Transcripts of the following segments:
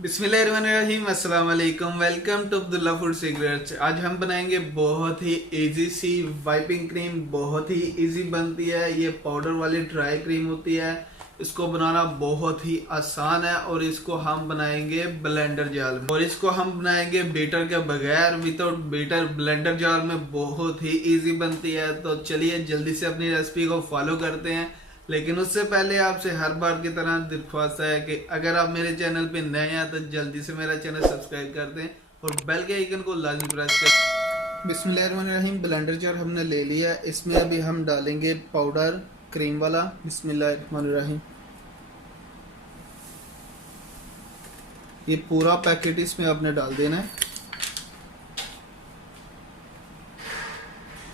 बिस्मिल्लाहिर्रहमानिर्रहीम, अस्सलाम वालेकुम। Welcome to Abdullah food secrets. आज हम बनाएंगे बहुत ही इजी सी वाइपिंग क्रीम। बहुत ही इजी बनती है। ये पाउडर वाली ड्राई क्रीम होती है। इसको बनाना बहुत ही आसान है और इसको हम बनाएंगे ब्लेंडर जार में, और इसको हम बनाएंगे बीटर के बगैर। विदाउट बीटर ब्लेंडर जार में बहुत ही इजी बनती है। तो चलिए जल्दी से अपनी रेसिपी को फॉलो करते हैं। लेकिन उससे पहले आपसे हर बार की तरह दरख्वास्त है कि अगर आप मेरे चैनल पे नए हैं तो जल्दी से मेरा चैनल सब्सक्राइब कर दें और बेल के आइकन को लाजमी प्रेस करें। बिस्मिल्लाहिर्रहमानिर्रहीम। ब्लेंडर जार हमने ले लिया। इसमें अभी हम डालेंगे पाउडर क्रीम वाला। बिस्मिल्लाहिर्रहमानिर्रहीम। ये पूरा पैकेट इसमें आपने डाल देना है।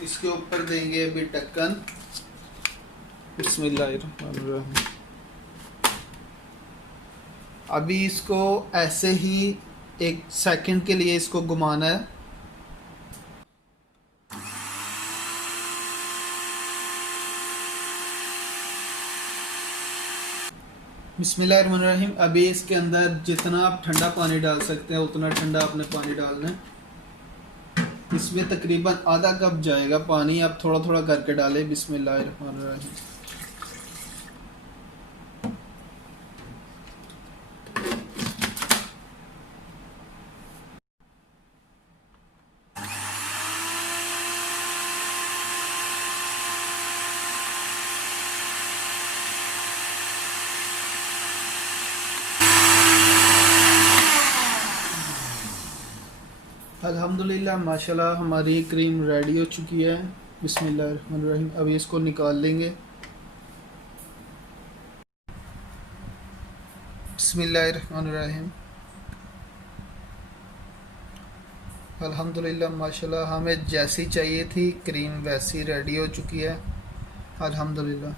इसके ऊपर देंगे अभी ढक्कन। बिस्मिल्लाहिर्रहमानिर्रहीम। अभी इसको ऐसे ही 1 सेकंड के लिए इसको घुमाना है। बिस्मिल्लाहिर्रहमानिर्रहीम। अभी इसके अंदर जितना आप ठंडा पानी डाल सकते हैं उतना ठंडा आपने पानी डालना है। इसमें तकरीबन आधा कप जाएगा पानी। आप थोड़ा थोड़ा करके डालें। बिस्मिल्लाहिर्रहमानिर्रहीम। अल्हम्दुलिल्लाह माशाल्लाह हमारी क्रीम रेडी हो चुकी है। बिस्मिल्लाहिर्रहमानिर्रहीम। अभी इसको निकाल लेंगे। बिस्मिल्लाहिर्रहमानिर्रहीम। अल्हम्दुलिल्लाह माशाल्लाह हमें जैसी चाहिए थी क्रीम वैसी रेडी हो चुकी है। अल्हम्दुलिल्लाह।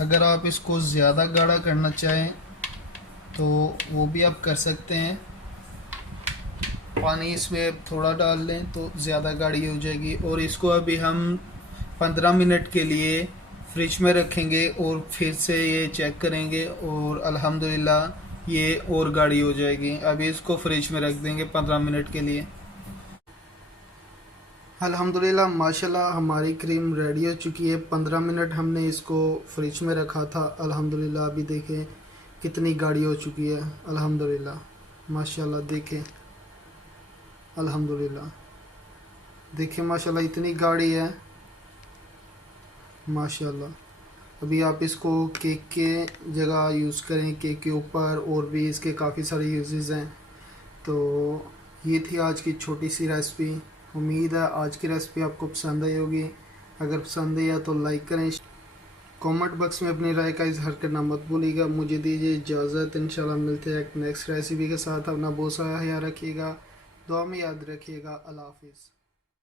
अगर आप इसको ज़्यादा गाढ़ा करना चाहें तो वो भी आप कर सकते हैं। पानी इसमें थोड़ा डाल लें तो ज़्यादा गाढ़ी हो जाएगी। और इसको अभी हम 15 मिनट के लिए फ्रिज में रखेंगे और फिर से ये चेक करेंगे और अल्हम्दुलिल्लाह ये और गाढ़ी हो जाएगी। अभी इसको फ्रिज में रख देंगे 15 मिनट के लिए। अल्हम्दुलिल्लाह माशाल्लाह हमारी क्रीम रेडी हो चुकी है। 15 मिनट हमने इसको फ्रिज में रखा था। अल्हम्दुलिल्लाह अभी देखें कितनी गाढ़ी हो चुकी है। अल्हम्दुलिल्लाह माशाल्लाह देखें। अल्हम्दुलिल्लाह देखें माशाल्लाह इतनी गाढ़ी है माशाल्लाह। अभी आप इसको केक के जगह यूज़ करें, केक के ऊपर, और भी इसके काफ़ी सारे यूजेस हैं। तो ये थी आज की छोटी सी रेसिपी। उम्मीद है आज की रेसिपी आपको पसंद आई होगी। अगर पसंद आया तो लाइक करें। कमेंट बॉक्स में अपनी राय का इजहार करना मत भूलिएगा। मुझे दीजिए इजाज़त। इंशाल्लाह मिलते हैं एक नेक्स्ट रेसिपी के साथ। अपना बहुत सारा ख्याल रखिएगा, दुआ में याद रखिएगा। अल्लाह हाफिज़।